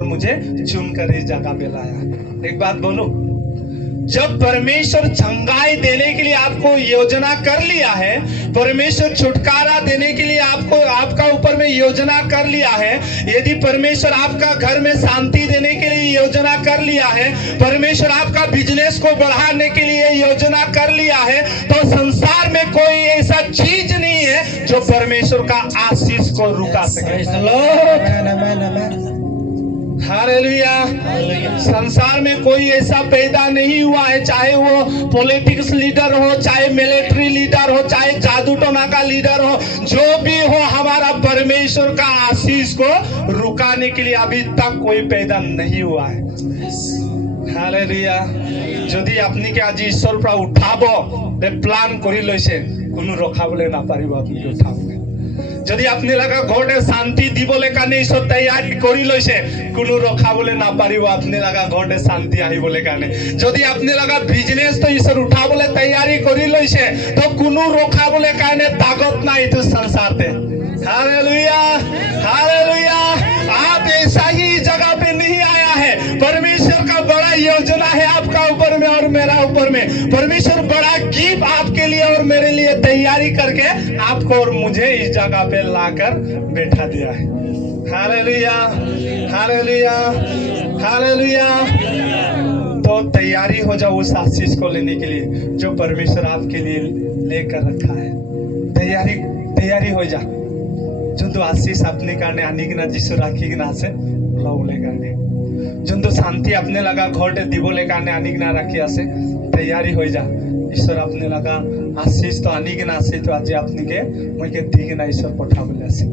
मुझे चुनकर इस जगह पे लाया। एक बात बोलूं, जब परमेश्वर चंगाई देने के लिए आपको योजना कर लिया है, परमेश्वर छुटकारा देने के लिए आपका ऊपर में योजना कर लिया है, यदि परमेश्वर आपका घर में शांति देने के लिए योजना कर लिया है, परमेश्वर आपका बिजनेस को बढ़ाने के लिए योजना कर लिया है, तो संसार में कोई ऐसा चीज नहीं है जो परमेश्वर का आशीष को रुका सके। हालेलुया। संसार में कोई ऐसा पैदा नहीं हुआ है, चाहे वो पॉलिटिक्स लीडर हो, चाहे मिलिट्री लीडर हो, चाहे जादू टोना का लीडर हो, जो भी हो, हमारा परमेश्वर का आशीष को रुकाने के लिए अभी तक कोई पैदा नहीं हुआ है। हालेलुया। যদি আপনি কে আজি ঈশ্বৰ পৰা উঠাব প্লান কৰি লৈছে, কোনো ৰখাবলৈ নাপাৰিব। আপুনি উঠাব। যদি আপনি লগা ঘৰতে শান্তি দিবলৈ কাৰণে ঈশ্বৰ তৈয়াৰী কৰি লৈছে, কোনো ৰখাবলৈ নাপাৰিব। আপনি লগা ঘৰতে শান্তি আহিবলৈ কাৰণে যদি আপনি লগা বিজনেছ তো ঈশ্বৰ উঠাবলৈ তৈয়াৰী কৰি লৈছে, তো কোনো ৰখাবলৈ কাৰণে তাগত নাই ইটো संसारতে। Hallelujah, hallelujah. आप ऐसा ही जगह पे नहीं आया है। परमेश्वर का बड़ा योजना है आपका ऊपर में और मेरा ऊपर में। परमेश्वर बड़ा गिफ्ट आपके लिए और मेरे लिए तैयारी करके आपको और मुझे इस जगह पे लाकर बैठा दिया है। Hallelujah, hallelujah, hallelujah. तो तैयारी हो जाओ उस आशीष को लेने के लिए जो परमेश्वर आपके लिए लेकर रखा है। तैयारी हो जा। जो आशीष अपने कारण आनिकिना जिसु राखिकिना আছে লওলে কাৰণে, যোনটো শান্তি আপনি লগা ঘৰতে দিবলৈ কাৰণে আনিকিনা ৰাখি আছে, তৈয়াৰী হৈ যা। ঈশ্বৰ আপনি লগা আশীষ তো আনিকিনা আছে, তো আজি আপনিকে মইকে দিকিনা ঈশ্বৰ পঠাবলৈ আছে।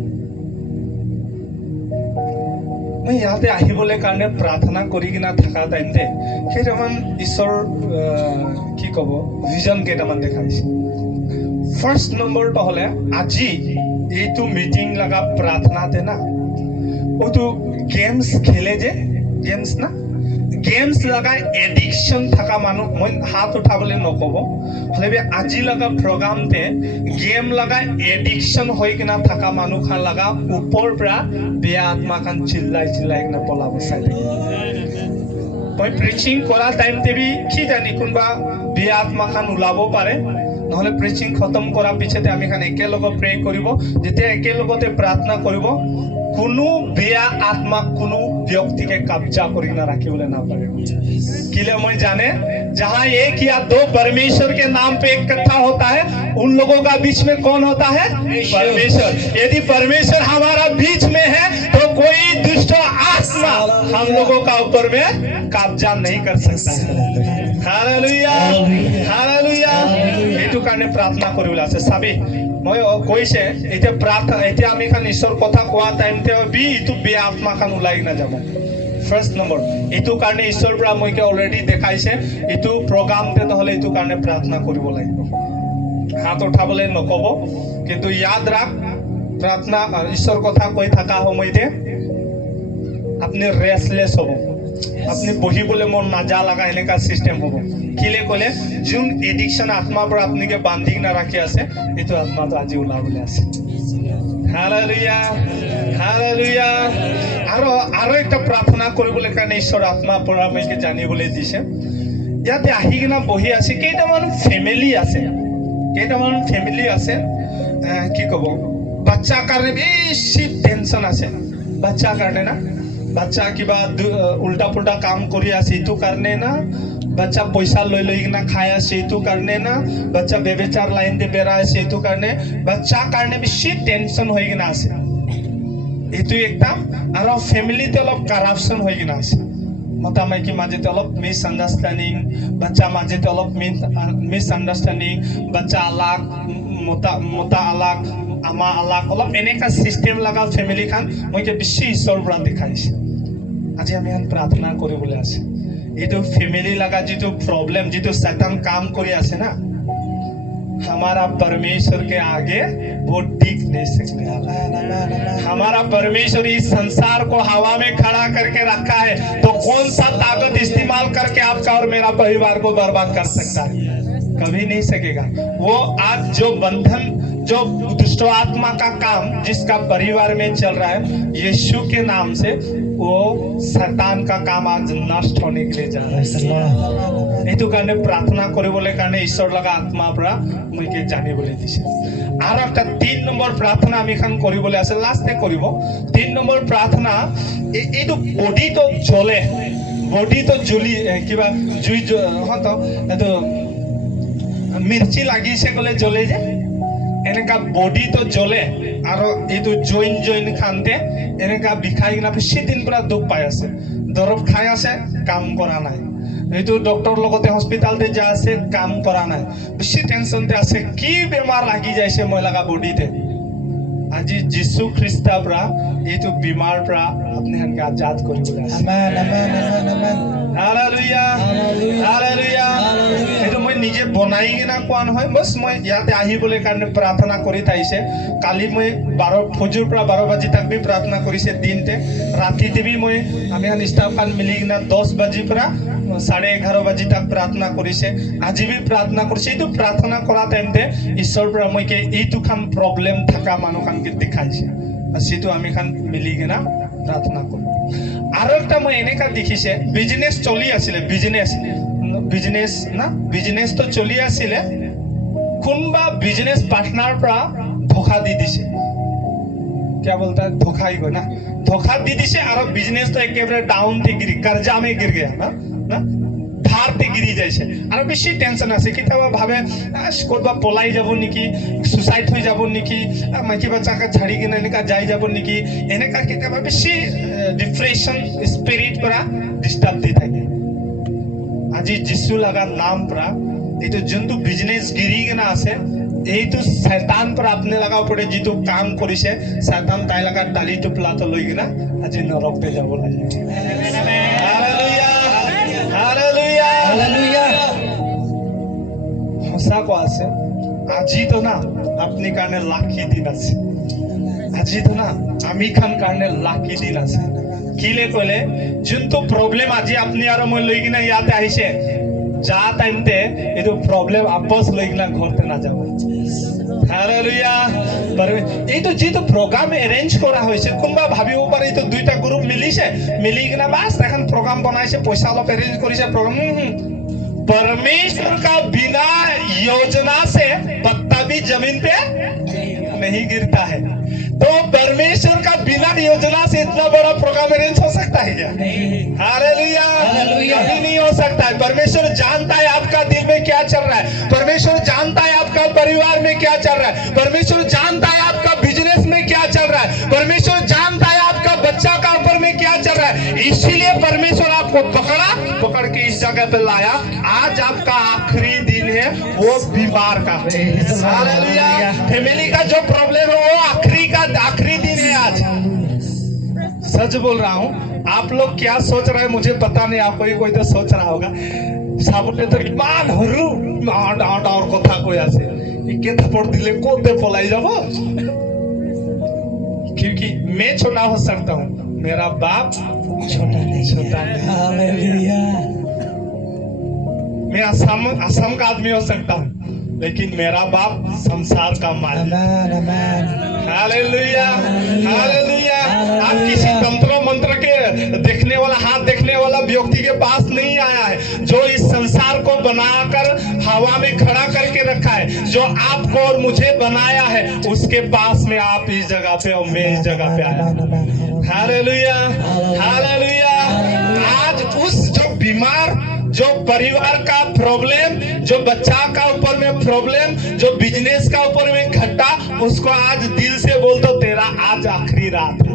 মই ইয়াতে আহিবলৈ কাৰণে প্ৰাৰ্থনা কৰি কিনা থকা টাইমতে কেইটামান ঈশ্বৰ কি ক'ব ভিজন কেইটামান দেখাইছে। ফাৰ্ষ্ট নম্বৰটো হ'লে আজি এইটো মিটিং লগা প্ৰাৰ্থনাতে না ও তো গেমস খেলে যে গেমস না গেমস লগা এডিকশন থাকা মানুহ মই হাত উঠাবলৈ নকব, হলে আজি লগা প্ৰগ্ৰামতে গেম লগা এডিকশন হৈ কিনা থাকা মানুহ খান লগা ওপৰ পৰা বেয়া আত্মা খান চিল্লাই কিনা পলাব চাই থাকে। মই প্ৰিচিং কৰা টাইমতে বি কি জানি কোনবা বেয়া আত্মা খান ওলাব পাৰে, নহলে প্ৰিচিং খতম কৰাৰ পিছতে আমি খান একেলগে প্ৰে কৰিব। যেতিয়া একেলগতে প্ৰাৰ্থনা কৰিব, কোনো বেয়া आत्मा কোনো व्यक्ति के कब्जा करी ना रखिबले ना पारे। किले मैं जाने जहां एक या दो परमेश्वर के नाम पे इकट्ठा होता है, उन लोगों का बीच में कौन होता है? परमेश्वर। यदि परमेश्वर हमारा बीच में है तो कोई दुष्ट आत्मा हम लोगों का ऊपर में कब्जा नहीं कर सकता है। Hallelujah, hallelujah. एटु কাৰণে प्रार्थना কৰিবলৈ আছে। চাবি মই কৈছে এতিয়া প্ৰাৰ্থনা, এতিয়া আমি খান ঈশ্বৰ কথা কোৱা টাইমতে বি ইটো বেয়া আত্মা খান ওলাই না যাব। ফাৰ্ষ্ট নম্বৰ এইটো কাৰণে ঈশ্বৰৰ পৰা মইকে অলৰেডি দেখাইছে, এইটো প্ৰগ্ৰামতে নহলে এইটো কাৰণে প্ৰাৰ্থনা কৰিব লাগিব। হাত উঠাবলৈ নকব, কিন্তু ইয়াদ ৰাখ প্ৰাৰ্থনা ঈশ্বৰ কথা কৈ থকা সময়তে আপনি ৰেষ্টলেছ হ'ব, আপনি বহিবলৈ মন নাজা লগা এনেকা সিস্টেম হ'ব। কিলে কলে যোন এডিকশন আত্মাৰ পৰা আপনিকে বান্ধি না ৰাখি আছে, এইটো আত্মাটো আজি ওলাবলৈ আছে। Hallelujah, hallelujah. আৰু একটা প্ৰাৰ্থনা কৰিবলৈ কাৰণে ঈশ্বৰ আত্মাৰ পৰা মইকে জানিবলৈ দিছে। ইয়াতে আহি কিনা বহি আছে কেইটামান ফেমিলি আছে, কি ক'ব বাচ্চা কাৰণে বেছি টেনশন আছে। বাচ্চা কাৰণে না बच्चा किबा उल्टा पुल्टा काम करी आसीतु करने ना, बच्चा पैसा লৈ কিনা খাই आसीतु करने ना, बच्चा बेबेचार लाइन दे बेरा आसीतु करने, बच्चा करने बेसी टेंशन হৈ কিনা আছে। এটো একটা আৰু ফ্যামিলিতে অলপ কারাপশন হৈ কিনা আছে। মতা মাইকি মাজেতে অলপ মিস আন্ডারস্ট্যান্ডিং, বাচ্চা মাজেতে অলপ মিস আন্ডারস্ট্যান্ডিং, বাচ্চা আলাক মতা আলাক আমা আলাক অলপ এনেকা সিস্টেম লগা ফ্যামিলি খান মইকে বেছি ঈশ্বৰ পৰা দেখাইছে। আজি আমি प्रार्थना কৰিবলৈ আছে। এইটো ফ্যামিলি লগা যেটো प्रॉब्लम যেটো শয়তান কাম কৰি আছে না, हमारा परमेश्वर के आगे वो टिक नहीं सकते। हमारा परमेश्वर इस संसार को हवा में खड़ा करके रखा है, तो कौन सा ताकत इस्तेमाल करके आपका और मेरा परिवार को बर्बाद कर सकता है? कभी नहीं सकेगा। वो आज जो बंधन, जो दुष्ट आत्मा का काम जिसका परिवार में चल रहा है, यीशु के नाम से वो शैतान का काम आज नष्ट होने के लिए जा रहा है। এইটো কাৰণে প্ৰাৰ্থনা কৰিবলৈ কাৰণে ঈশ্বৰ লগা আত্মাৰ পৰা মই কি জানিবলৈ দিছে। আৰু একটা 3 নম্বৰ প্ৰাৰ্থনা আমি খান কৰিবলৈ আছে, লাষ্টে কৰিব। 3 নম্বৰ প্ৰাৰ্থনা, এইটো বডিটো জ্বলে, বডিটো জ্বলি কিবা জুই হতো এইটো মিৰ্চি লাগিছে গলে জ্বলে যে এনেকা বডিটো জ্বলে আৰু এইটো জইন খানতে এনেকা বিষাই কিনা বেছি দিন পৰা দুখ পাই আছে, দৰৱ খাই আছে, কাম কৰা নাই। এইটো ডক্টৰ লগতে হস্পিটালতে যা আছে, কাম কৰা নাই, বেছি টেনচনতে আছে, কি বেমাৰ লাগি যাইছে মই লগা বডিতে। আজি যীশু খ্ৰীষ্টৰ পৰা এইটো বেমাৰ পৰা আপুনি হেনকে আজাদ কৰিবলৈ আছে। Amen amen amen amen, hallelujah hallelujah. এইটো মই নিজে বনাই কিনা কোৱা নহয়, বছ মই ইয়াতে আহিবলৈ কাৰণে প্ৰাৰ্থনা কৰি থাকিছে। কালি মই 12 ফজুৰ পৰা 12 বাজি তাক বি প্ৰাৰ্থনা কৰিছে দিনতে, ৰাতিতে বি মই আমি ষ্টাফ খান মিলি কিনা 10 বাজি পৰা 11:30 বাজি তাক প্ৰাৰ্থনা কৰিছে, আজি বি প্ৰাৰ্থনা কৰিছে। এইটো প্ৰাৰ্থনা কৰা টাইমতে ঈশ্বৰৰ পৰা মই এইটো খান প্ৰব্লেম থকা মানুহ খানকে দেখাইছে, সেইটো আমি খান মিলি কিনা প্ৰাৰ্থনা কৰোঁ। আৰু একটা মই এনেকা দেখিছে, বিজনেছ চলি আছিলে, বিজনেছটো চলি আছিলে, কোনবা বিজনেছ পাৰ্টনাৰ পৰা ধোকা দি দিছে। क्या बोलता है, धोखा ही को ना, धोखा दी दिसे और बिजनेस तो एकेबारे डाउन थे गिरी, कर्जा में गिर गया ना धार थे गिरी जैसे और बेसी टेंशन আছে। কিতাবা ভাবে কোনবা পলাই যাব নেকি, সুসাইড হৈ যাব নেকি, মাইকি বাচ্চাকে ছাড়ি কিনে এনেকা যাই যাব নেকি, এনেকা কিতাবা বেছি ডিপ্রেশন স্পিরিট পৰা ডিস্টার্ব দি থাকে। আজি যিশু লগা নাম পৰা এইটো যোনটো বিজনেস গিৰি কিনা আছে, এইটো শয়তান পৰা আপনি লগা পৰে যিটো কাম কৰিছে, শয়তান তাই লগা ডালি টোপলাটো লৈ কিনা আজি নৰকতে যাব লাগে। Hallelujah hallelujah hallelujah. সঁচা কোৱা আছে, আজি তো না আপনি কাৰণে লাকি দিন আছে, আজি তো না আমি খান কাৰণে লাকি দিন আছে। কিলে কলে যোনটো প্ৰব্লেম আজি আপনি আৰু মই লৈ কিনা ইয়াতে আহিছে, যা টাইমতে এইটো প্ৰব্লেম আপস লৈ কিনা ঘৰতে না যাব। হালেলুয়া। এইটো যিটো প্ৰগ্ৰাম এৰেঞ্জ কৰা হৈছে, কোনোবা ভাবিব পাৰে এইটো দুইটা গ্ৰুপ মিলিছে, মিলি কিনা বাস এখন প্ৰগ্ৰাম বনাইছে, পইচা অলপ এৰেঞ্জ কৰিছে প্ৰগ্ৰাম। परमेश्वर का बिना योजना से पत्ता भी जमीन पे नहीं गिरता है। तो परमेश्वर का बिना योजना से इतना बड़ा प्रोग्राम अरेंज हो सकता है क्या? हालेलुया, कभी नहीं हो सकता है। परमेश्वर जानता है आपका दिल में क्या चल रहा है, परमेश्वर जानता है आपका परिवार में क्या चल रहा है, परमेश्वर जानता है आपका बिजनेस में क्या चल रहा है, परमेश्वर जानता है आपका बच्चा का ऊपर में क्या चल रहा है। इसीलिए परमेश्वर आपको पकड़ के इस जगह पे लाया। आज आपका आखिरी दिन है वो बीमार का, हालेलुया। फैमिली का जो प्रॉब्लम है वो आखिरी दिन है आज। सच बोल रहा हूँ, आप लोग क्या सोच रहे हैं मुझे पता नहीं, आप कोई तो सोच रहा होगा सामने तो इमान हरू डांट और कथा कोई आसे इके थप्पड़ दिले कोते पलाई जाबो, क्योंकि मैं छोटा हो सकता हूँ, मेरा बाप छोटा नहीं। हालेलुया। मैं असम का आदमी हो सकता हूँ, लेकिन मेरा बाप संसार का मालिक। Hallelujah hallelujah. आप किसी तंत्र मंत्र के देखने वाला, हाथ देखने वाला व्यक्ति के पास नहीं आया है। जो इस संसार को बनाकर हवा में खड़ा करके रखा है, जो आपको और मुझे बनाया है, उसके पास में आप इस जगह पे और मैं इस जगह पे आया। Hallelujah hallelujah. आज उस जो बीमार, जो परिवार का प्रॉब्लम, जो बच्चा का ऊपर में प्रॉब्लम, जो बिजनेस का ऊपर में घाटा, उसको आज दिल से बोल दो, तेरा आज आखिरी रात है।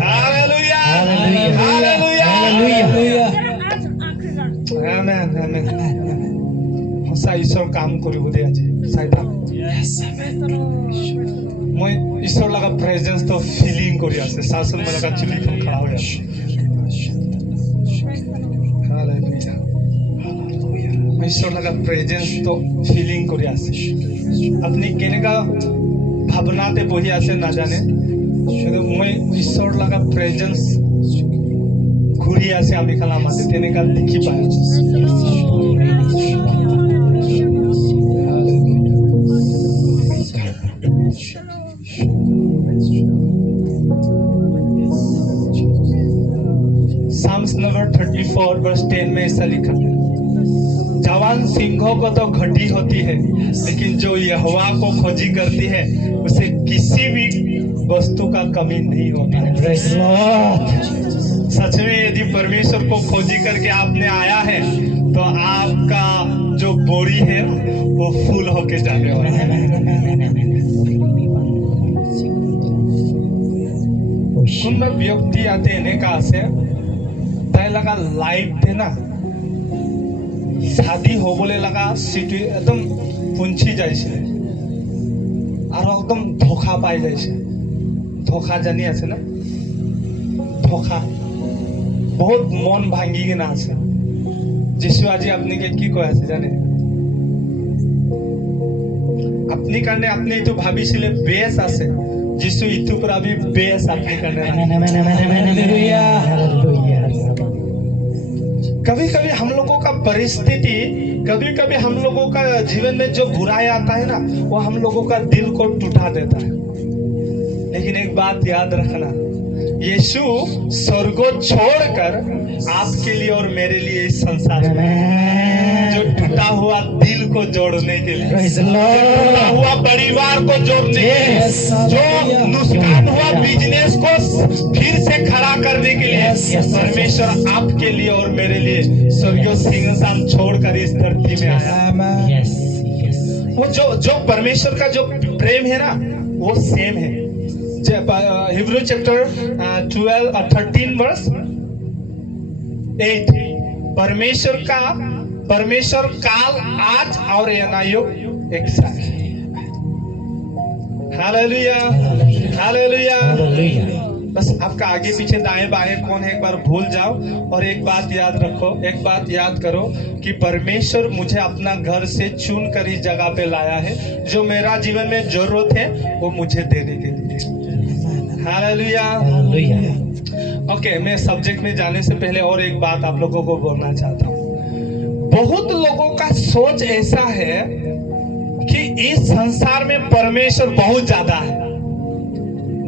Hallelujah hallelujah hallelujah. Amen amen. সঁচা ঈশ্বৰ কাম কৰিব দে আজি চাইতা। মই ঈশ্বৰ লগা প্ৰেজেন্স তো ফিলিং কৰি আছে, সাসন লগা চুলিখন খড়া হৈ আছে। Hallelujah hallelujah. ঈশ্বৰ লগা প্ৰেজেন্স তো ফিলিং কৰি আছে। আপুনি কেনেকা ভাৱনাতে বহি আছে নাজানে, কিন্তু মই ঈশ্বৰ লগা প্ৰেজেন্স ঘূৰি আছে আমি খালা মাঝে তেনেকা দেখি পাই আছো। Psalms number 34 verse 10 में ऐसा लिखा है, जवान सिंहों को तो घटी होती है, लेकिन जो यहोवा को खोजी करती है उसे किसी भी वस्तु का कमी नहीं होता है। सच में यदि परमेश्वर को खोजी करके आपने आया है तो आपका जो बोरी है वो फुल होके जाने वाला है। কোনোবা ব্যক্তি ইয়াতে এনেকা আছে তাই লগা লাইফ थे ना शादी होबले लगा एकदम पुंची जाइছে আর একদম ধোকা পাই যাইছে। ধোকা জানি আছে না, ধোকা বহুত মন ভাঙি কিনা আছে। যিশু আজি আপনাকে কি কয় আছে জানে? আপনি কাৰণে আপনি তো ভাবিছিলে বেস আছে, যিশু ইটো পৰা भी বেস আপনি কাৰণে। कभी कभी हम लोगों का परिस्थिति, कभी कभी हम लोगों का जीवन में जो बुराई आता है ना वो हम लोगों का दिल को टूटा देता है। लेकिन एक बात याद रखना, यीशु स्वर्ग को छोड़कर आपके लिए और मेरे लिए इस संसार में जो टूटा हुआ दिल को जोड़ने के लिए, टूटा हुआ परिवार को जोड़ने के लिए, जो नुकसान हुआ बिजनेस को फिर से खड़ा करने के लिए परमेश्वर आपके लिए और मेरे लिए स्वर्गीय सिंहासन छोड़कर इस धरती में आया। वो जो परमेश्वर का जो प्रेम है ना वो सेम है। हिब्रू चैप्टर 13 वर्स 8, परमेश्वर काल आज और युग एक साथ। Hallelujah, hallelujah. बस आपका आगे पीछे दाएं बाएं कौन है एक बार भूल जाओ और एक बात याद रखो, एक बात याद करो कि परमेश्वर मुझे अपना घर से चुन कर इस जगह पे लाया है। जो मेरा जीवन में जरूरत है वो मुझे देने के लिए। हालेलुया। ओके, मैं सब्जेक्ट में जाने से पहले और एक बात आप लोगों को बोलना चाहता हूँ। बहुत लोगों का सोच ऐसा है कि इस संसार में परमेश्वर बहुत ज्यादा है।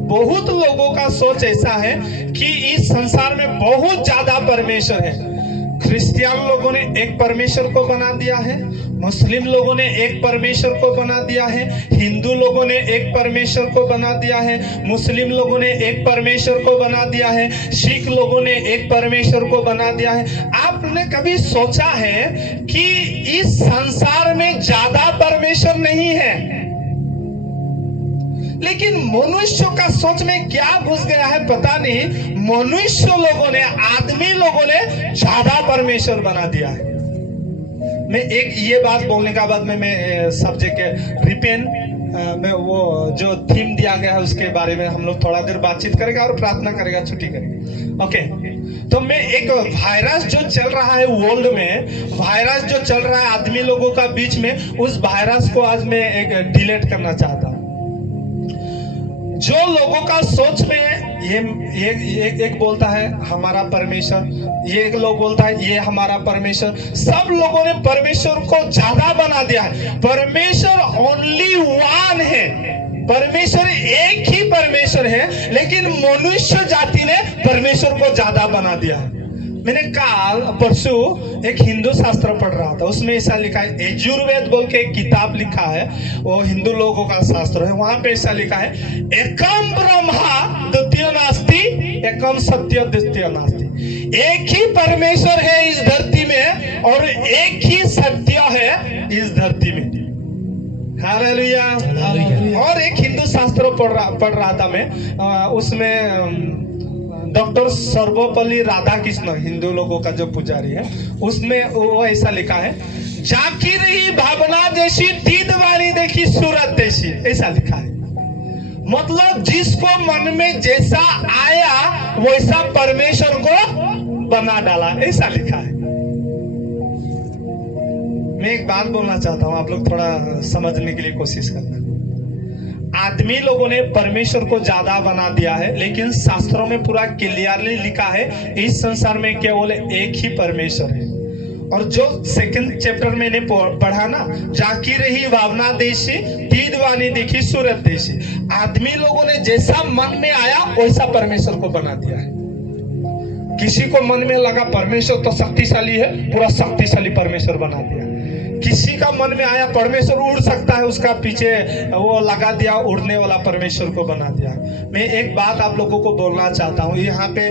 बहुत लोगों का सोच ऐसा है कि इस संसार में बहुत ज्यादा परमेश्वर है। क्रिश्चियन लोगों ने एक परमेश्वर को बना दिया है, मुस्लिम लोगों ने एक परमेश्वर को बना दिया है, हिंदू लोगों ने एक परमेश्वर को बना दिया है, मुस्लिम लोगों ने एक परमेश्वर को बना दिया है, सिख लोगों ने एक परमेश्वर को बना दिया है। आपने कभी सोचा है कि इस संसार में ज्यादा परमेश्वर नहीं है? लेकिन मनुष्य का सोच में क्या घुस गया है पता नहीं, मनुष्य लोगों ने, आदमी लोगों ने ज्यादा परमेश्वर बना दिया है। मैं एक ये बात बोलने का बाद में मैं सब्जेक्ट रिपेंट में वो जो थीम दिया गया है उसके बारे में हम लोग थोड़ा देर बातचीत करेंगे और प्रार्थना करेगा, छुट्टी करेंगे। ओके, तो मैं एक वायरस जो चल रहा है वर्ल्ड में, वायरस जो चल रहा है आदमी लोगों का बीच में, उस वायरस को आज मैं एक डिलीट करना चाहता हूँ। जो लोगों का सोच में ये एक बोलता है हमारा परमेश्वर, ये एक लोग बोलता है ये हमारा परमेश्वर। सब लोगों ने परमेश्वर को ज्यादा बना दिया है। परमेश्वर ओनली वन है, परमेश्वर एक ही परमेश्वर है, लेकिन मनुष्य जाति ने परमेश्वर को ज्यादा बना दिया है। मैंने कल परसों एक हिंदू शास्त्र पढ़ रहा था, उसमें ऐसा लिखा है, यजुर्वेद बोल के एक किताब लिखा है, वो हिंदू लोगों का शास्त्र है। वहां पे ऐसा लिखा है, एकम ब्रह्मा द्वितीय नास्ति, एकम सत्य द्वितीय नास्ति। एक ही परमेश्वर है इस धरती में और एक ही सत्य है इस धरती में। हालेलुया। और एक हिंदू शास्त्र पढ़ रहा था मैं, उसमें डॉक्टर सर्वपल्ली राधाकृष्ण, हिंदू लोगों का जो पुजारी है, उसमें वो ऐसा लिखा है, जाकी रही भावना जैसी दीद वाली देखी सूरत जैसी, ऐसा लिखा है। मतलब जिसको मन में जैसा आया वैसा परमेश्वर को बना डाला, ऐसा लिखा है। मैं एक बात बोलना चाहता हूं, आप लोग थोड़ा समझने के लिए कोशिश करना। आदमी लोगों ने परमेश्वर को ज्यादा बना दिया है, लेकिन शास्त्रों में पूरा क्लियरली लिखा है इस संसार में केवल एक ही परमेश्वर है। और जो सेकंड चैप्टर मैंने पढ़ा ना, जाकी रही भावना देशी तीदवानी देखी सूरत देशी, आदमी लोगों ने जैसा मन में आया वैसा परमेश्वर को बना दिया है। किसी को मन में लगा परमेश्वर तो शक्तिशाली है, पूरा शक्तिशाली परमेश्वर बना दिया। किसी का मन में आया परमेश्वर उड़ सकता है, उसका पीछे वो लगा दिया, उड़ने वाला परमेश्वर को बना दिया। मैं एक बात आप लोगों को बोलना चाहता हूँ, यहाँ पे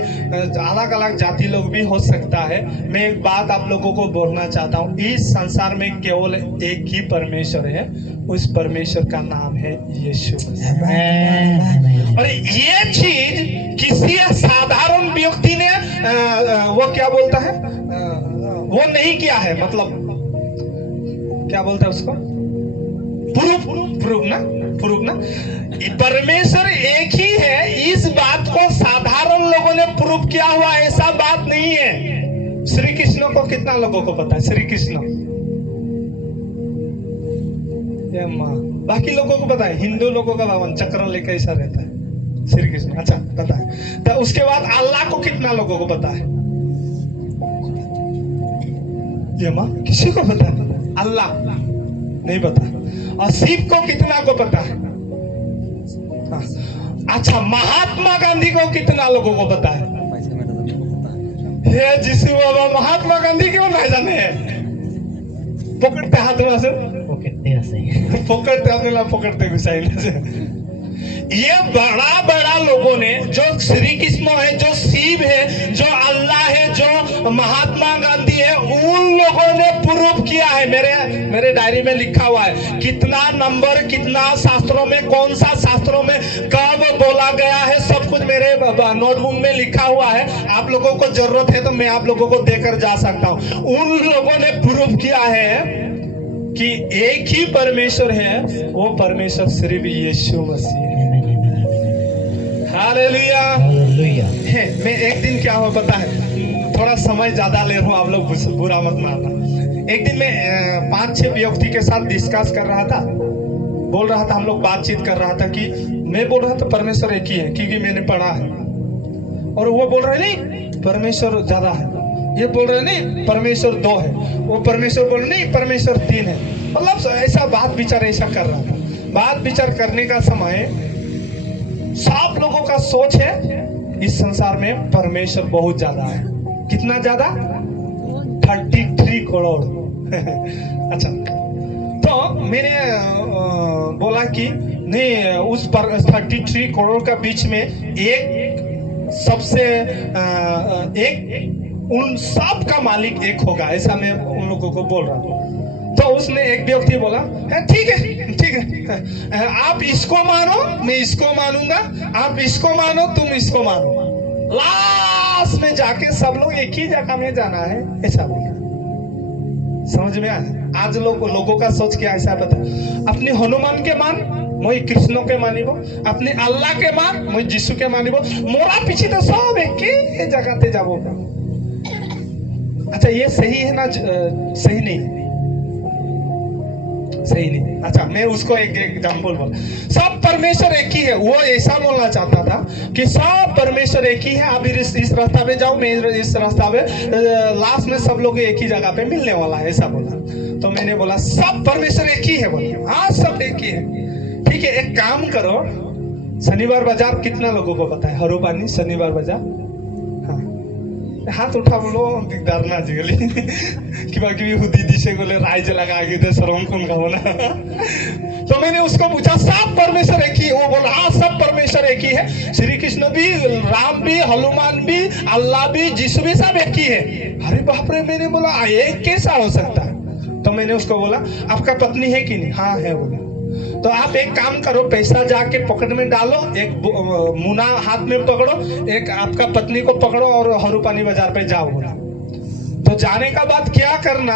अलग अलग जाति लोग भी हो सकता है। मैं एक बात आप लोगों को बोलना चाहता हूँ, इस संसार में केवल एक ही परमेश्वर है, उस परमेश्वर का नाम है यीशु। और ये चीज किसी साधारण व्यक्ति ने वो क्या बोलता है, वो नहीं किया है, मतलब क्या बोलता है उसको, प्रूफ ना। परमेश्वर एक ही है, इस बात को साधारण लोगों ने प्रूफ किया हुआ ऐसा बात नहीं है। श्री कृष्ण को कितना लोगों को पता है? श्री कृष्ण, बाकी लोगों को पता है, हिंदू लोगों का भगवान चक्र लेकर ऐसा रहता है, श्री कृष्ण, अच्छा पता है। तो उसके बाद अल्लाह को कितना लोगों को पता है? ये माँ किसी को पता है? अल्लाह नहीं पता। और शिव को कितना को पता है? अच्छा, महात्मा गांधी को कितना लोगों को पता है? हे जिसु बाबा, महात्मा गांधी क्यों नहीं जाने हैं? पकड़ते हाथ में से, पकड़ते घुसाइले से। ये बड़ा बड़ा लोगों ने, जो श्री कृष्ण है, जो शिव है, जो अल्लाह है, जो महात्मा गांधी है, उन लोगों ने प्रूफ किया है। मेरे डायरी में लिखा हुआ है कितना नंबर, कितना शास्त्रों में, कौन सा शास्त्रों में कब बोला गया है, सब कुछ मेरे नोटबुक में लिखा हुआ है। आप लोगों को जरूरत है तो मैं आप लोगों को देकर जा सकता हूँ। उन लोगों ने प्रूफ किया है कि एक ही परमेश्वर है, वो परमेश्वर सिर्फ यीशु मसीह है। हालेलुया। मैं एक दिन क्या हुआ पता है, थोड़ा समय ज्यादा ले रहा हूँ, आप लोग बुरा मत मानना। एक दिन मैं 5-6 व्यक्ति के साथ डिस्कस कर रहा था, बोल रहा था, हम लोग बातचीत कर रहा था कि मैं बोल रहा था परमेश्वर एक ही है, क्योंकि मैंने पढ़ा है। और वो बोल रहे नहीं परमेश्वर ज्यादा है, ये बोल रहे नहीं परमेश्वर 2 है, वो परमेश्वर बोल रहे नहीं परमेश्वर 3 है। मतलब ऐसा बात विचार ऐसा कर रहा था। बात विचार करने का समय सब लोगों का सोच है इस संसार में परमेश्वर बहुत ज्यादा है। कितना ज्यादा? 33 करोड़। अच्छा, तो मैंने बोला कि नहीं, उस 33 करोड़ का बीच में एक सबसे एक उन सब का मालिक एक होगा, ऐसा मैं उन लोगों को बोल रहा हूँ। तो उसने एक व्यक्ति बोला ठीक है, आप इसको मानो, मैं इसको मानूंगा, आप इसको मानो, तुम इसको मानो, लास्ट में जाके सब लोग एक ही जगह में जाना है, ऐसा बोला। समझ में आया? आज लोगों का सोच क्या ऐसा पता, अपने हनुमान के मान, मैं कृष्ण के मानिबो, अपने अल्लाह के मान, मैं यीशु के मानिबो, मोरा पीछे तो सब एक ही जगह पे जाबो। अच्छा, ये सही है ना? सही नहीं, सही नहीं। अच्छा, मैं उसको एक एग्जाम्पल बोल, सब परमेश्वर एक ही है, वो ऐसा बोलना चाहता था कि सब परमेश्वर एक ही है, आप इस रास्ता पे जाओ, मैं इस रास्ता पे, लास्ट में सब लोग एक ही जगह पे मिलने वाला है, ऐसा बोला। तो मैंने बोला सब परमेश्वर एक ही है, बोले हाँ सब एक ही है। ठीक है, एक काम करो, शनिवार बाजार कितना लोगों को पता है? हरूपानी शनिवार बाजार, हाथ उठा बोलो, दिकदार ना आजिकाली किबा किबी हुदी दिशे गोले राइज लगा के दे सरम कौन का होना। तो मैंने उसको पूछा सब परमेश्वर एक ही? वो बोला हाँ सब परमेश्वर एक ही है, श्री कृष्ण भी, राम भी, हनुमान भी, अल्लाह भी, यीशु भी, सब एक ही है। अरे बाप रे, मैंने बोला ये कैसा हो सकता है? तो मैंने उसको बोला आपका पत्नी है कि नहीं? हाँ है। बोला तो आप एक काम करो, पैसा जाके पॉकेट में डालो, एक मुना हाथ में पकड़ो, एक आपका पत्नी को पकड़ो और हरूपानी बाजार पे जाओ। बोला तो जाने का बाद क्या करना,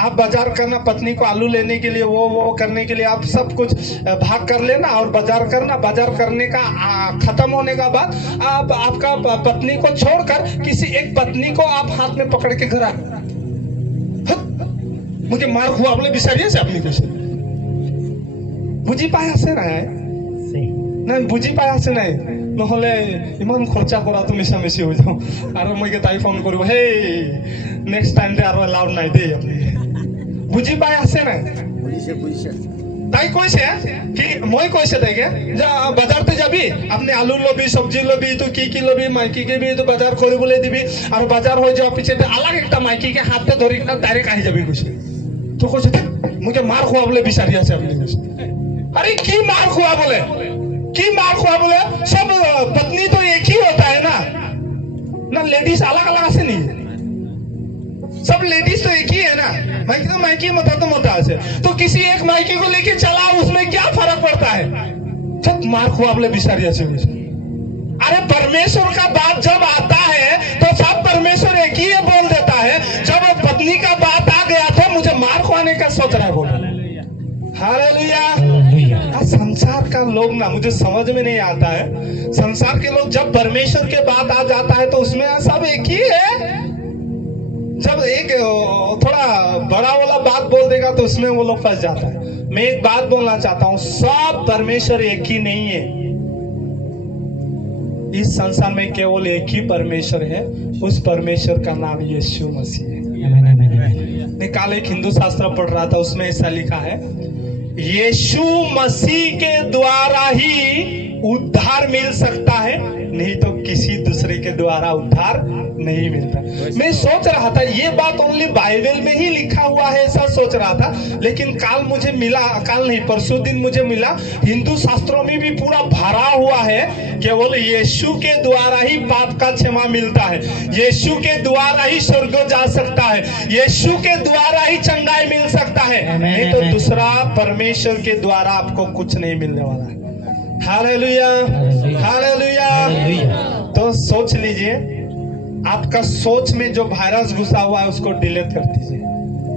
आप बाजार करना, पत्नी को आलू लेने के लिए, वो करने के लिए आप सब कुछ भाग कर लेना और बाजार करना। बाजार करने का खत्म होने का बाद आप आपका पत्नी को छोड़कर किसी एक पत्नी को आप हाथ में पकड़ के घर आना। मुझे मार हुआ बोले बिचारिए से अपनी कैसे बुझी पाया से रहा है। নাই বুজি পাই আছে নাই নহ'লে ইমান খৰচা কৰাটো মিছামিছি হৈ যাওঁ আৰু মই তাই ফোন কৰিব হেই নেক্সট টাইম দে আৰু এলাউড নাই দেই আপুনি বুজি পাই আছে নাই তাই কৈছে কি মই কৈছে তাইকে যে বজাৰতে যাবি আপুনি আলু লবি চব্জি লবি তো কি লবি মাইকীকে বি তো বজাৰ কৰিবলৈ দিবি আৰু বজাৰ হৈ যোৱাৰ পিছতে আলাগ একটা মাইকীকে হাতে ধৰি কিনে ডাইৰেক্ট আহি যাবি কৈছে তো কৈছে মোকে মাৰ খুৱাবলৈ বিচাৰি আছে আপুনি কৈছে अरे की मार खुआबले सब पत्नी तो एक ही होता है ना लेडीज अलग अलग से नहीं सब लेडीज तो एक ही है ना मायकी मत है तो किसी एक मायकी को लेके चला उसमें क्या फर्क पड़ता है सब मार खुआबले बिचारिया से अरे परमेश्वर का बात जब आता है तो सब परमेश्वर एक ही बोल देता है जब पत्नी का बात आ गया तो मुझे मार खुआने का सोच रहा है बोल हालेलुया संसार का लोग ना मुझे समझ में नहीं आता है संसार के लोग जब परमेश्वर के बात आ जाता है तो उसमें सब एक ही है जब एक थोड़ा बड़ा वाला बात बोल देगा तो उसमें वो लोग फंस जाता है मैं एक बात बोलना चाहता हूँ सब परमेश्वर एक ही नहीं है इस संसार में केवल एक ही परमेश्वर है उस परमेश्वर का नाम यीशु मसीह है मैं कल एक हिंदू शास्त्र पढ़ रहा था उसमें ऐसा लिखा है यीशु मसीह के द्वारा ही उद्धार मिल सकता है नहीं तो किसी दूसरे के द्वारा उद्धार नहीं मिलता मैं सोच रहा था ये बात ओनली बाइबल में ही लिखा हुआ है ऐसा सोच रहा था लेकिन काल मुझे मिला काल नहीं परसों दिन मुझे मिला हिंदू शास्त्रों में भी पूरा भरा हुआ है केवल यीशु के द्वारा ही पाप का क्षमा मिलता है यीशु के द्वारा ही स्वर्ग जा सकता है यीशु के द्वारा ही चंगाई मिल सकता है नहीं तो दूसरा परमेश्वर के द्वारा आपको कुछ नहीं मिलने वाला है हालेलुया हालेलुया तो सोच लीजिए आपका सोच में जो वायरस घुसा हुआ है उसको डिलीट कर दीजिए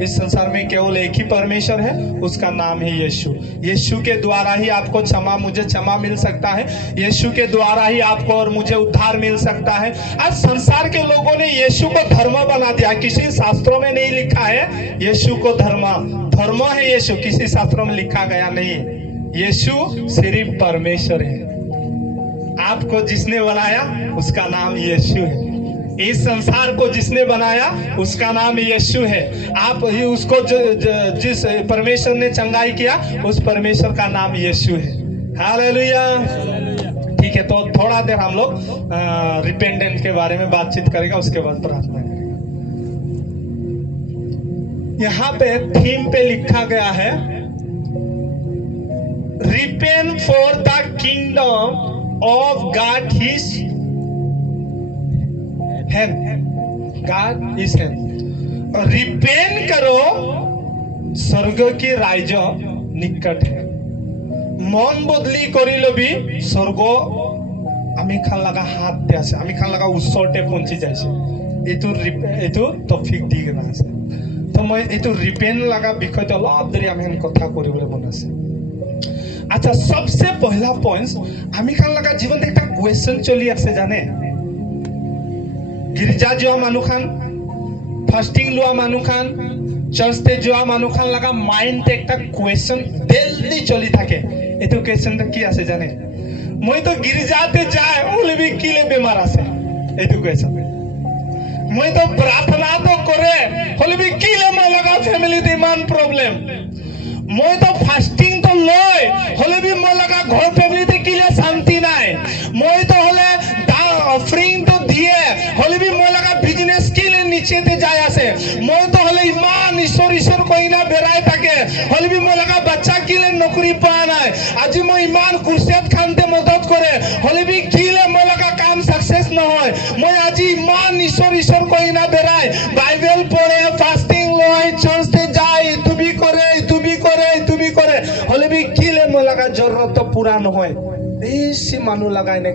इस संसार में केवल एक ही परमेश्वर है उसका नाम है यीशु के द्वारा ही आपको मुझे क्षमा मिल सकता है यीशु के द्वारा ही आपको और मुझे उद्धार मिल सकता है आज संसार के लोगों ने यीशु को धर्म बना दिया किसी शास्त्रों में नहीं लिखा है यीशु को धर्म है यीशु किसी शास्त्रों में लिखा गया नहीं यीशु सिर्फ परमेश्वर है आपको जिसने बनाया उसका नाम यीशु है इस संसार को जिसने बनाया उसका नाम यीशु है आप ही उसको जिस परमेश्वर ने चंगाई किया उस परमेश्वर का नाम यीशु है हालेलुया ठीक है तो थोड़ा देर हम लोग रिपेंडेंट के बारे में बातचीत करेगा उसके बाद प्रार्थना करेंगे यहाँ पे थीम पे लिखा गया है repent for the kingdom of God is hand God is hand repent करो स्वर्ग की राज्य निकट है मन बदली करी लबी स्वर्ग आमी खान लगा हाथ दे আছে आमी खान लगा ওচৰতে পৌঁছি যাইছে এটো টপিক দি গনা আছে তো মই এটো রিপেন্ট লাগা বিষয়টো অলপ দেৰি আমি কথা কৰিবলৈ মন আছে अच्छा सबसे पहला पॉइंट आमी खान लगा जीवन एक क्वेश्चन चली आसे जाने गिरजा जो मानु खान फास्टिंग लोआ मानु खान चर्चते जो मानु खान लगा माइंड एक क्वेश्चन डेली चली থাকে এটো क्वेश्चन কি আছে জানে মই তো गिरजाते जाए ওলে বি কিলে বেমার আছে এটো क्वेश्चन মই তো প্রার্থনা তো করে হলে বি কিলে মই লাগা ফ্যামিলিতে মান প্রবলেম মই তো ফাস্টিং তো লয় হলে বি মই লাগা ঘর ফ্যামিলিতে কিলে শান্তি নাই মই তো হলে অফারিং তো দিয়ে হলে বি মই লাগা বিজনেস কিলে নিচেতে যায় আছে মই তো হলে ইমান ঈশ্বর কই না বেরায় থাকে হলে বি মই লাগা বাচ্চা কিলে নকরি পায় নাই আজি মই ইমান কুরসেত খানতে মদত করে হলে বি কিলে মই লাগা কাম সাকসেস না হয় মই আজি ইমান ঈশ্বর কই না বেরায় বাইবেল পড়ে ফাস্টিং লয় চার্চতে যায় তুমি করে হলে বি কিলে মই লাগা জরুরত পুরা নহয় বেশি মানুষ লাগায় না